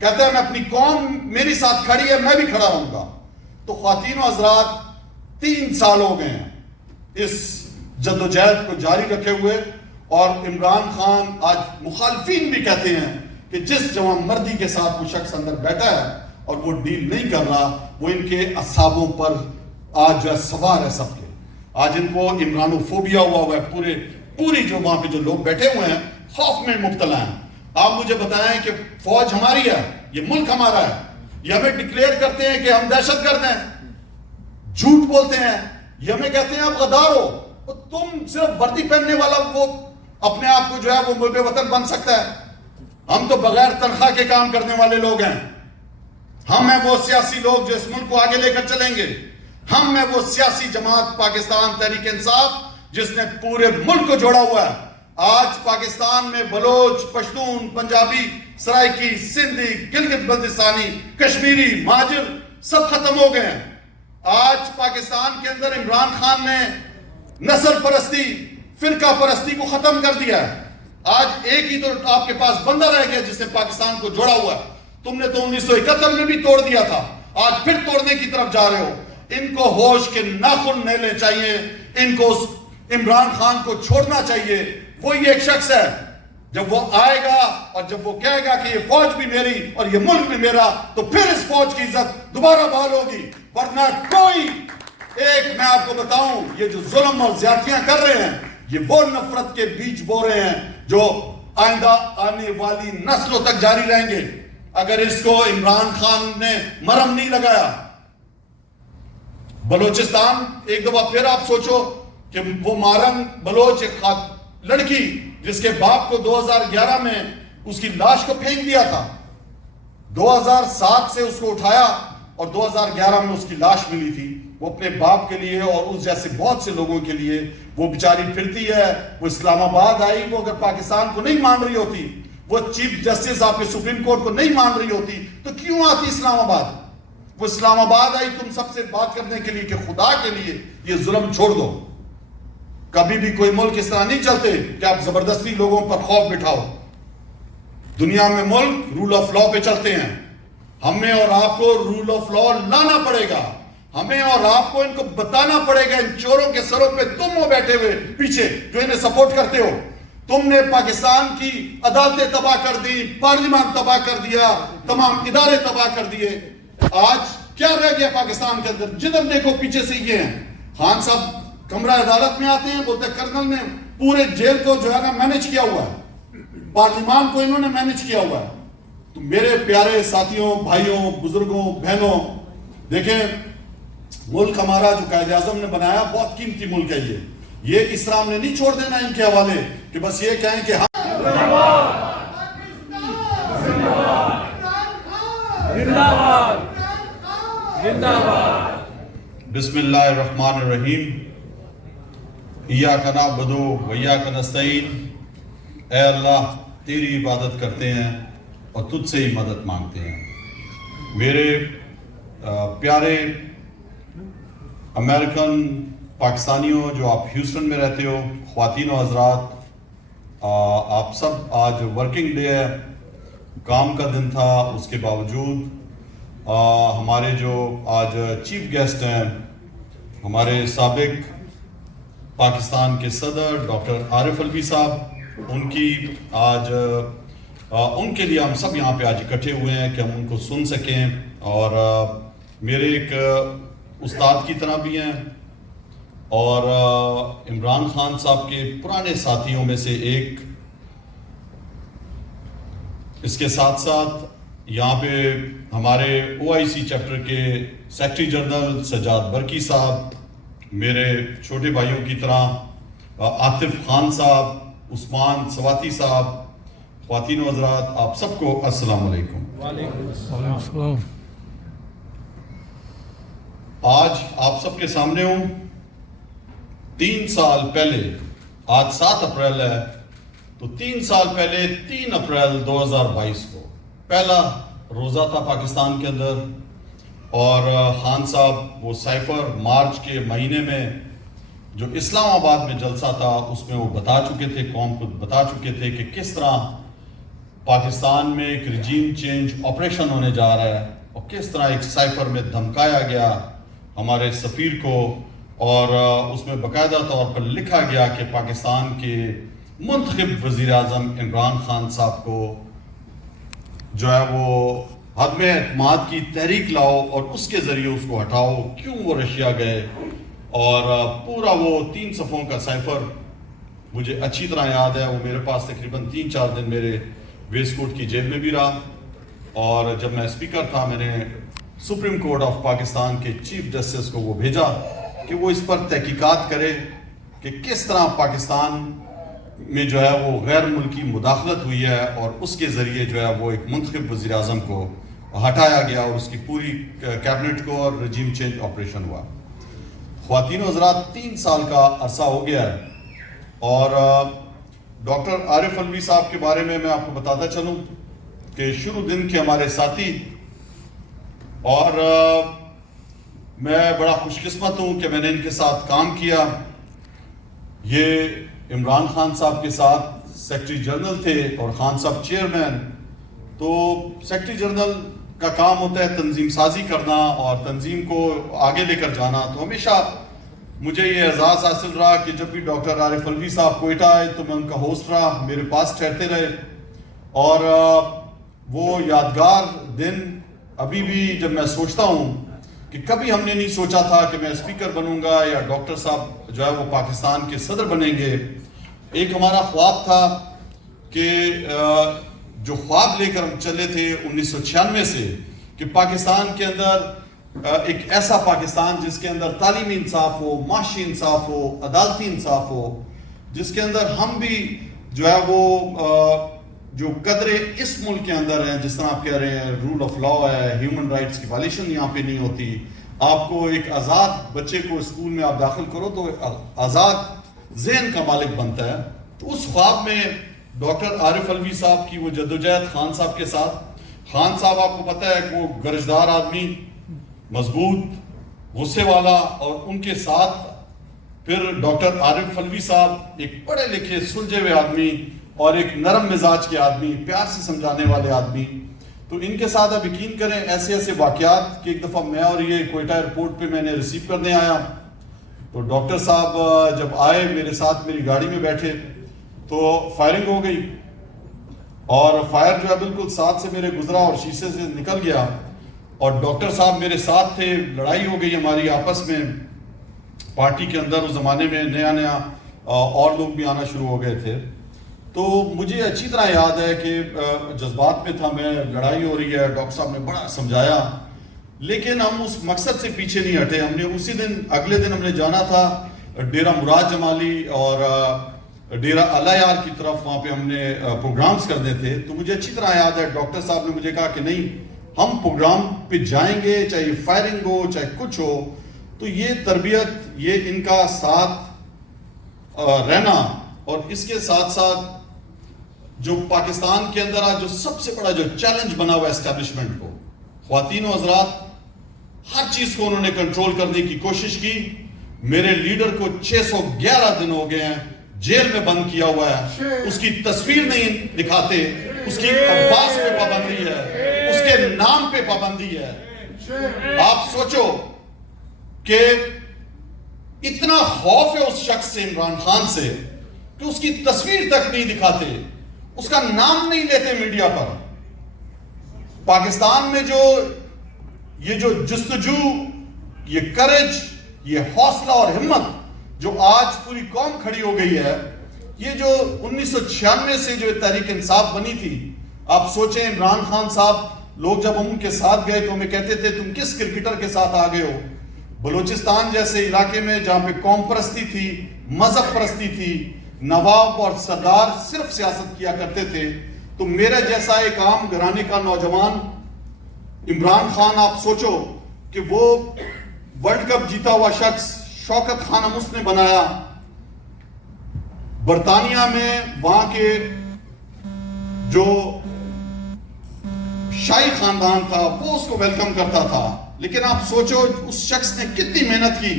کہتا ہے میں اپنی قوم میری ساتھ کھڑی ہے، میں بھی کھڑا رہوں گا. تو خواتین و حضرات 3 سال ہو گئے ہیں اس جدوجہد کو جاری رکھے ہوئے، اور عمران خان آج مخالفین بھی کہتے ہیں کہ جس جوان مردی کے ساتھ وہ شخص اندر بیٹھا ہے اور وہ ڈیل نہیں کر رہا، وہ ان کے اعصابوں پر آج جو ہے سوار ہے سب کے. آج ان کو عمرانوفوبیا ہوا ہے، پوری جو وہاں پہ جو لوگ بیٹھے ہوئے ہیں خوف میں مبتلا ہیں. آپ مجھے بتائیں کہ فوج ہماری ہے، یہ ملک ہمارا ہے، یہ ہمیں ڈکلیئر کرتے ہیں کہ ہم دہشت گرد ہیں، جھوٹ بولتے ہیں، یہ ہمیں کہتے ہیں آپ غدار ہو. تم صرف وردی پہننے والا وہ اپنے آپ کو جو ہے وہ محب وطن بن سکتا ہے. ہم تو بغیر تنخواہ کے کام کرنے والے لوگ ہیں. ہم ہیں وہ سیاسی لوگ جو اس ملک کو آگے لے کر چلیں گے. ہم ہیں وہ سیاسی جماعت پاکستان تحریک انصاف جس نے پورے ملک کو جوڑا ہوا ہے. آج پاکستان میں بلوچ، پشتون، پنجابی، سرائکی، سندھی، گلگت بلتستانی، کشمیری، مہاجر سب ختم ہو گئے ہیں. آج پاکستان کے اندر عمران خان نے نسل پرستی، فرقہ پرستی کو ختم کر دیا ہے. آج ایک ہی تو آپ کے پاس بندہ رہ گیا جس نے پاکستان کو جوڑا ہوا ہے. تم نے تو 1971 میں بھی توڑ دیا تھا، آج پھر توڑنے کی طرف جا رہے ہو. ان کو ہوش کے ناخن نیلے چاہیے، ان کو عمران خان کو چھوڑنا چاہیے. وہی ایک شخص ہے، جب وہ آئے گا اور جب وہ کہے گا کہ یہ فوج بھی میری اور یہ ملک بھی میرا، تو پھر اس فوج کی عزت دوبارہ بحال ہوگی. ورنہ کوئی ایک میں آپ کو بتاؤں، یہ جو ظلم اور زیادتیاں کر رہے ہیں یہ وہ نفرت کے بیج بو رہے ہیں جو آئندہ آنے والی نسلوں تک جاری رہیں گے اگر اس کو عمران خان نے مرہم نہیں لگایا. بلوچستان ایک دفعہ پھر آپ سوچو کہ وہ مارنگ بلوچ ایک لڑکی جس کے باپ کو 2011 میں اس کی لاش کو پھینک دیا تھا، 2007 سے اس کو اٹھایا اور 2011 میں اس کی لاش ملی تھی. وہ اپنے باپ کے لیے اور اس جیسے بہت سے لوگوں کے لیے وہ بیچاری پھرتی ہے. وہ اسلام آباد آئی، وہ اگر پاکستان کو نہیں مان رہی ہوتی، وہ چیف جسٹس آپ کے سپریم کورٹ کو نہیں مان رہی ہوتی، تو کیوں آتی اسلام آباد؟ وہ اسلام آباد آئی تم سب سے بات کرنے کے لیے کہ خدا کے لیے یہ ظلم چھوڑ دو. کبھی بھی کوئی ملک اس طرح نہیں چلتے کہ آپ زبردستی لوگوں پر خوف بٹھاؤ. دنیا میں ملک رول آف لا پہ چلتے ہیں. ہمیں اور آپ کو رول آف لا لانا پڑے گا. ہمیں اور آپ کو ان کو بتانا پڑے گا. ان چوروں کے سروں پہ تم ہو بیٹھے ہوئے پیچھے جو انہیں سپورٹ کرتے ہو. تم نے پاکستان کی عدالتیں تباہ کر دی، پارلیمان تباہ کر دیا، تمام ادارے تباہ کر دیے. آج کیا رہ گیا پاکستان کے اندر؟ جدھر دیکھو پیچھے سے یہ ہیں. خان صاحب کمرہ عدالت میں آتے ہیں، بولتے ہیں کرنل نے پورے جیل کو جو ہے نا مینج کیا ہوا ہے، پارلیمان کو انہوں نے مینج کیا ہوا ہے. تو میرے پیارے ساتھیوں، بھائیوں، بزرگوں، بہنوں، دیکھیں ملک ہمارا جو قائد اعظم نے بنایا بہت قیمتی ملک ہے. یہ اس طرح ہم نے نہیں چھوڑ دینا ان کے حوالے کہ بس یہ کہیں کہ ہاں بسم اللہ الرحمن الرحیم. ایاک نعبد و ایاک نستعین. اے اللہ تیری عبادت کرتے ہیں اور تجھ سے ہی مدد مانگتے ہیں. میرے پیارے امریکن پاکستانیوں جو آپ ہیوسٹن میں رہتے ہو، خواتین و حضرات، آپ سب آج ورکنگ ڈے ہے، کام کا دن تھا. اس کے باوجود ہمارے جو آج چیف گیسٹ ہیں، ہمارے سابق پاکستان کے صدر ڈاکٹر عارف الوی صاحب، ان کی آج ان کے لیے ہم سب یہاں پہ آج اکٹھے ہوئے ہیں کہ ہم ان کو سن سکیں. اور میرے ایک استاد کی طرح بھی ہیں اور عمران خان صاحب کے پرانے ساتھیوں میں سے ایک. اس کے ساتھ ساتھ یہاں پہ ہمارے OIC چیپٹر کے سیکرٹری جنرل سجاد برکی صاحب، میرے چھوٹے بھائیوں کی طرح عاطف خان صاحب، عثمان سواتی صاحب. خواتین و حضرات، آپ سب کو السلام علیکم. وعلیکم السلام. آج آپ سب کے سامنے ہوں. 3 سال پہلے، آج 7 اپریل ہے، تو 3 سال پہلے 3 اپریل 2022 کو پہلا روزہ تھا پاکستان کے اندر. اور خان صاحب وہ سائفر مارچ کے مہینے میں جو اسلام آباد میں جلسہ تھا اس میں وہ بتا چکے تھے، قوم کو بتا چکے تھے کہ کس طرح پاکستان میں ایک رجیم چینج آپریشن ہونے جا رہا ہے اور کس طرح ایک سائفر میں دھمکایا گیا ہمارے سفیر کو اور اس میں باقاعدہ طور پر لکھا گیا کہ پاکستان کے منتخب وزیر اعظم عمران خان صاحب کو جو ہے وہ عدم اعتماد کی تحریک لاؤ اور اس کے ذریعے اس کو ہٹاؤ، کیوں وہ رشیا گئے، اور پورا وہ 3 صفحوں کا سائفر مجھے اچھی طرح یاد ہے. وہ میرے پاس تقریباً 3-4 دن میرے ویسٹ کوٹ کی جیب میں بھی رہا، اور جب میں اسپیکر تھا میں نے سپریم کورٹ آف پاکستان کے چیف جسٹس کو وہ بھیجا کہ وہ اس پر تحقیقات کرے کہ کس طرح پاکستان میں جو ہے وہ غیر ملکی مداخلت ہوئی ہے اور اس کے ذریعے جو ہے وہ ایک منتخب وزیر اعظم کو ہٹایا گیا اور اس کی پوری کیبنٹ کو اور رجیم چینج آپریشن ہوا. خواتین و حضرات، 3 سال کا عرصہ ہو گیا ہے، اور ڈاکٹر عارف الوی صاحب کے بارے میں آپ کو بتاتا چلوں کہ شروع دن کے ہمارے ساتھی، اور میں بڑا خوش قسمت ہوں کہ میں نے ان کے ساتھ کام کیا. یہ عمران خان صاحب کے ساتھ سیکرٹری جنرل تھے اور خان صاحب چیئرمین. تو سیکرٹری جنرل کا کام ہوتا ہے تنظیم سازی کرنا اور تنظیم کو آگے لے کر جانا. تو ہمیشہ مجھے یہ اعزاز حاصل رہا کہ جب بھی ڈاکٹر عارف الوی صاحب کوئٹہ آئے تو میں ان کا ہوسٹ رہا، میرے پاس ٹھہرتے رہے، اور وہ یادگار دن ابھی بھی جب میں سوچتا ہوں کہ کبھی ہم نے نہیں سوچا تھا کہ میں اسپیکر بنوں گا یا ڈاکٹر صاحب جو ہے وہ پاکستان کے صدر بنیں گے. ایک ہمارا خواب تھا کہ جو خواب لے کر ہم چلے تھے 1996 سے کہ پاکستان کے اندر ایک ایسا پاکستان جس کے اندر تعلیمی انصاف ہو، معاشی انصاف ہو، عدالتی انصاف ہو، جس کے اندر ہم بھی جو ہے وہ جو قدرے اس ملک کے اندر ہیں، جس طرح آپ کہہ رہے ہیں رول آف لا ہے، ہیومن رائٹس کی وائلیشن یہاں پہ نہیں ہوتی. آپ کو ایک آزاد بچے کو اسکول میں آپ داخل کرو تو آزاد ذہن کا مالک بنتا ہے. تو اس خواب میں ڈاکٹر عارف الوی صاحب کی وہ جدوجہد خان صاحب کے ساتھ. خان صاحب آپ کو پتہ ہے کہ وہ گرجدار آدمی، مضبوط، غصے والا، اور ان کے ساتھ پھر ڈاکٹر عارف الوی صاحب ایک پڑھے لکھے سلجھے ہوئے آدمی اور ایک نرم مزاج کے آدمی، پیار سے سمجھانے والے آدمی. تو ان کے ساتھ آپ یقین کریں ایسے واقعات کہ ایک دفعہ میں اور یہ کوئٹہ ایئرپورٹ پہ میں نے ریسیو کرنے آیا تو ڈاکٹر صاحب جب آئے میرے ساتھ میری گاڑی میں بیٹھے تو فائرنگ ہو گئی، اور فائر جو ہے بالکل ساتھ سے میرے گزرا اور شیشے سے نکل گیا، اور ڈاکٹر صاحب میرے ساتھ تھے. لڑائی ہو گئی ہماری آپس میں پارٹی کے اندر. اس زمانے میں نیا اور لوگ بھی آنا شروع ہو گئے تھے. تو مجھے اچھی طرح یاد ہے کہ جذبات میں تھا میں، لڑائی ہو رہی ہے، ڈاکٹر صاحب نے بڑا سمجھایا، لیکن ہم اس مقصد سے پیچھے نہیں ہٹے. ہم نے اسی دن، اگلے دن ہم نے جانا تھا ڈیرہ مراد جمالی اور ڈیرہ اللہ یار کی طرف، وہاں پہ ہم نے پروگرامز کرنے تھے. تو مجھے اچھی طرح یاد ہے ڈاکٹر صاحب نے مجھے کہا کہ نہیں، ہم پروگرام پہ جائیں گے چاہے فائرنگ ہو چاہے کچھ ہو. تو یہ تربیت، یہ ان کا ساتھ رہنا، اور اس کے ساتھ ساتھ جو پاکستان کے اندر آج جو سب سے بڑا جو چیلنج بنا ہوا ہے اسٹیبلشمنٹ کو، خواتین و حضرات، ہر چیز کو انہوں نے کنٹرول کرنے کی کوشش کی. میرے لیڈر کو 611 دن ہو گئے ہیں جیل میں بند کیا ہوا ہے. اس کی تصویر نہیں دکھاتے، اس کی عباس پہ پابندی ہے، اس کے نام پہ پابندی ہے. آپ سوچو کہ اتنا خوف ہے اس شخص سے، عمران خان سے، کہ اس کی تصویر تک نہیں دکھاتے، اس کا نام نہیں لیتے میڈیا پر. پاکستان میں جو جستجو، یہ کرج، یہ حوصلہ اور ہمت جو آج پوری قوم کھڑی ہو گئی ہے، یہ جو 1996 سے جو تحریک انصاف بنی تھی. آپ سوچیں عمران خان صاحب، لوگ جب ہم ان کے ساتھ گئے تو ہمیں کہتے تھے تم کس کرکٹر کے ساتھ آ گئے ہو. بلوچستان جیسے علاقے میں جہاں پہ قوم پرستی تھی، مذہب پرستی تھی، نواب اور سردار صرف سیاست کیا کرتے تھے. تو میرا جیسا ایک عام گھرانے کا نوجوان عمران خان، آپ سوچو کہ وہ ورلڈ کپ جیتا ہوا شخص شوکت خانم اس نے بنایا. برطانیہ میں وہاں کے جو شاہی خاندان تھا وہ اس کو ویلکم کرتا تھا. لیکن آپ سوچو اس شخص نے کتنی محنت کی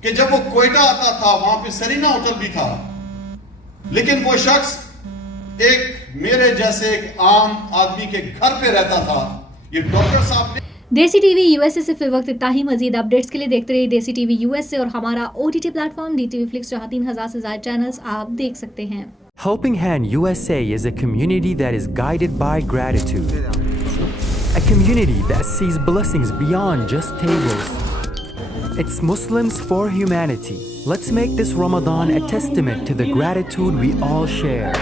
کہ جب وہ کوئٹہ آتا تھا وہاں پہ سرینا ہوٹل بھی تھا، لیکن وہ شخص ایک میرے جیسے ایک عام آدمی کے گھر پہ رہتا تھا. یہ ڈاکٹر صاحب نے دیسی ٹی وی یو ایس اے سے فی الوقت اتنا ہی. مزید اپڈیٹس کے لیے دیکھتے رہیے Desi TV U S A اور ہمارا O T T platform D T V flix جہاں 3000 سے زائد چینلز آپ دیکھ سکتے ہیں. Helping Hand USA is a community that is guided by gratitude. A community that sees blessings beyond just tables. It's Muslims for humanity. Let's make this Ramadan a testament to the gratitude we all share.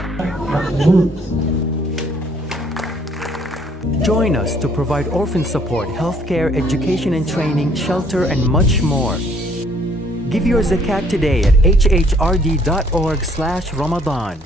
Join us to provide orphan support, healthcare, education and training, shelter, and much more. Give your zakat today at hhrd.org/Ramadan.